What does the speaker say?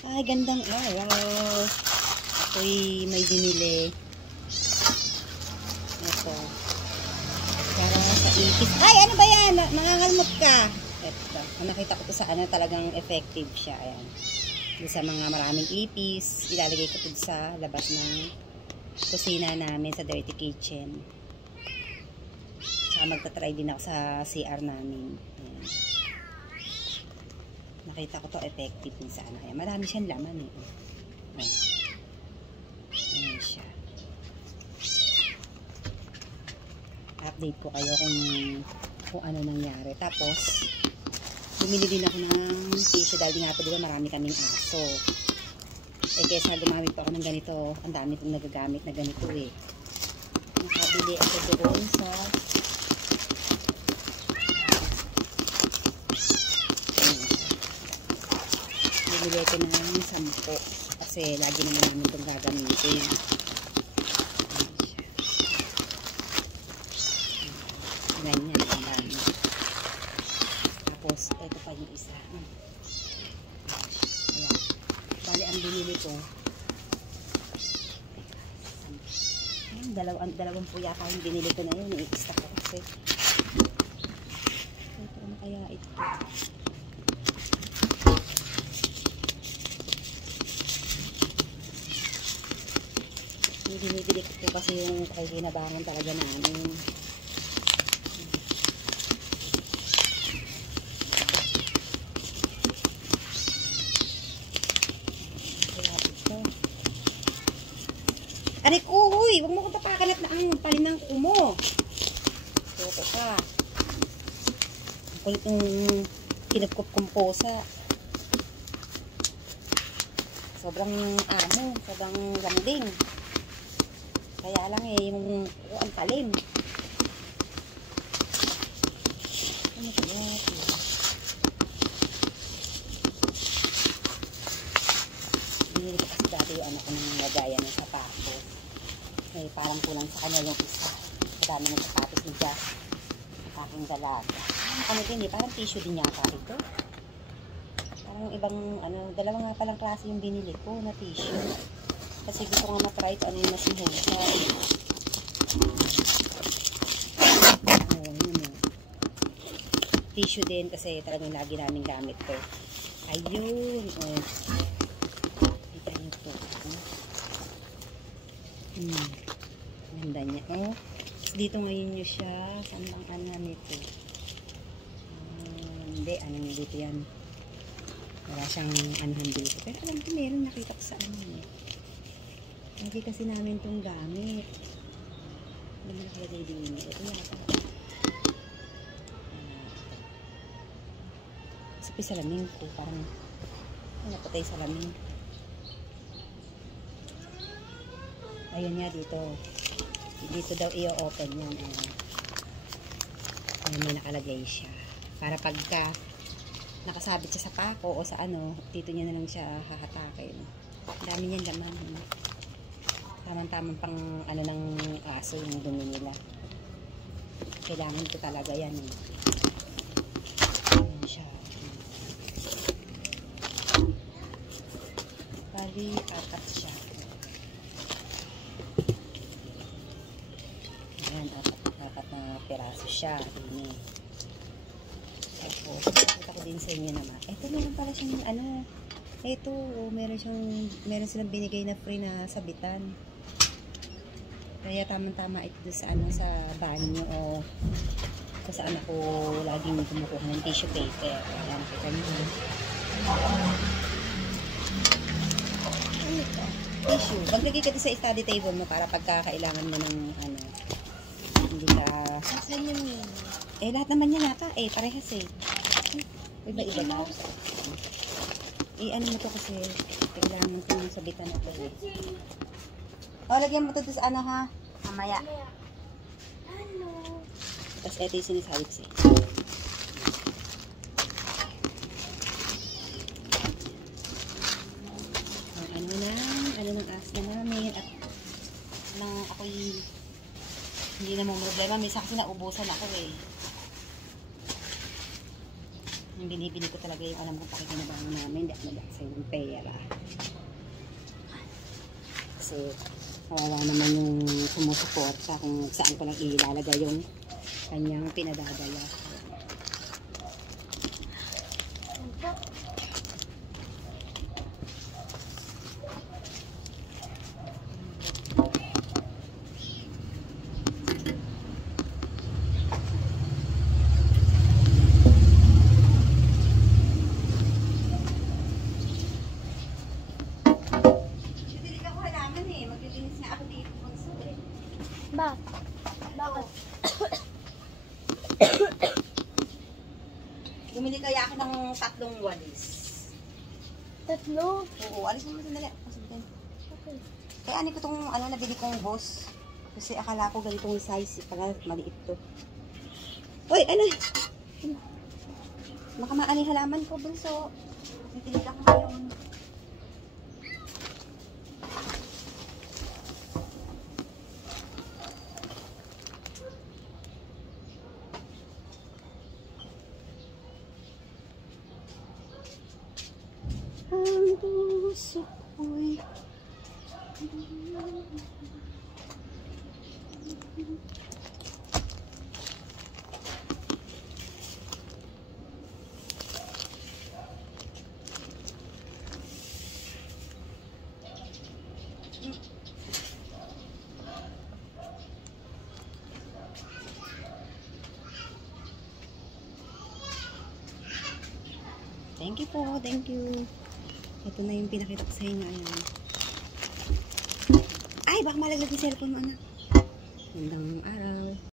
Ay, gandang araw. Ako'y may binili. Ito. Para sa ipis. Ay, ano ba yan? Nangangalmot ka. Ito. Nakita ko to sa ano, talagang effective siya. Ayan. Sa mga maraming ipis, ilalagay ko ito sa labas ng kusina namin sa dirty kitchen. Tsaka magta-try din ako sa CR namin. Ayan. Nakita ko to effective din sa ano. Ayan. Marami siyang laman eh. Ayan. Ayan siya. Update ko kayo kung ano nangyari. Tapos, bumili din ako ng tissue dahil nga po diba marami kaming aso. Eh kesa gumamit pa ako ng ganito, ang dami kong nagagamit na ganito eh. Nakabili ako doon sa bumili ako ng 10 kasi lagi naman namin itong gagamitin. Ganyan, ang dami. Tapos, ito pa yung isa. Ayan. Bali, ang binili ko. Ayan, dalawang po yata yung binili ko na yun. I-stack ko kasi. Ito, ano kaya ito? Binibili ko kasi yung kinabangan talaga namin. Aray ko, huy! Huwag mo kong tapakan at ang palinang kumo. Toto ka. Ang kulit ng kinupkup kumposa. Sobrang sobrang lambing. Kaya lang eh, yung ang talim. Ano ba yan? Binili ko kasi dati yung anak ko ng lagayan ng sapatos. Eh, parang kulang sa kanya yung isa. Madami ng sapatos ni Jack. Ang aking dalaga. Ano din eh, parang tissue din yata ito. Parang ibang, dalawa nga palang klase yung binili ko na tissue. Kasi gusto ko nga matry ito, ano yung mas mahusay. Tissue din kasi talagang lagi namin gamit to. Ayun, kita nyo po. Ganda niya. Dito ngayon nyo siya. Saan bang ano nito? Hindi, anong dito yan. Wala siyang anuhan dito. Pero alam ko meron, nakita ko sa ano eh. Lagi kasi namin itong gamit. Ano mo nakalagay din yun? Ito yata. Sabi salamin ko. Parang napatay salamin. Ayun nga dito. Dito daw i-open yan. Ayun may nakalagay siya. Para pagka nakasabit siya sa pako o sa ano, dito niya na lang siya hahatakin. Dami niyan laman. Tamang-tamang pang ano ng aso yung dumi nila. Kailangan ko talaga yan. Ayan siya. Bali, 4 siya. Ayan, 4 na piraso siya. Ini. Tapos, ito ko din sa inyo naman. Ito, meron pala siyang ano. Ito, meron silang binigay na free na sabitan. Kaya tamang-tama ito sa ano, sa banyo o kung saan ako laging kumukuha ng tissue paper. Ayan, kita nyo. Ano ito? Tissue. Maglagay ka sa study table mo para pagkakailangan mo ng ano, hindi ka... Saan yun yun? Eh, lahat naman yan nata. Eh, parehas eh. Iba-iba daw. Ano mo to kasi kailangan ko yung sabitan na ito eh. O, lagyan mo ito sa ano ha? Mamaya. Ano? Tapos ito yung sinisabi ko siya. Ano ng asla namin. At nang ako'y hindi na mo problema. Misa kasi naubusan ako eh. Yung binibili ko talaga yung alam kong pakikinabangan namin. Hindi ako nag-aksa yung pera. Kasi kawawa naman yung sumusuporta kung saan ko lang ilalagay yung kanyang pinadadala. Ba? Bakit? Bumili kaya ako ng 3 walis. 3? Oo, alis mo sandali. Okay. Kaya ano ko itong nabili kong boss. Kasi akala ko ganitong size. Pag maliit to. Uy, ano? Baka maani halaman ko, bunso. Natilig ako ngayon. Ang puso ko'y Thank you po, thank you. Ito na yung pinakita ko sa inyo. Ayan. Ay, baka malaglag yung cellphone mo, anak. Magandang araw.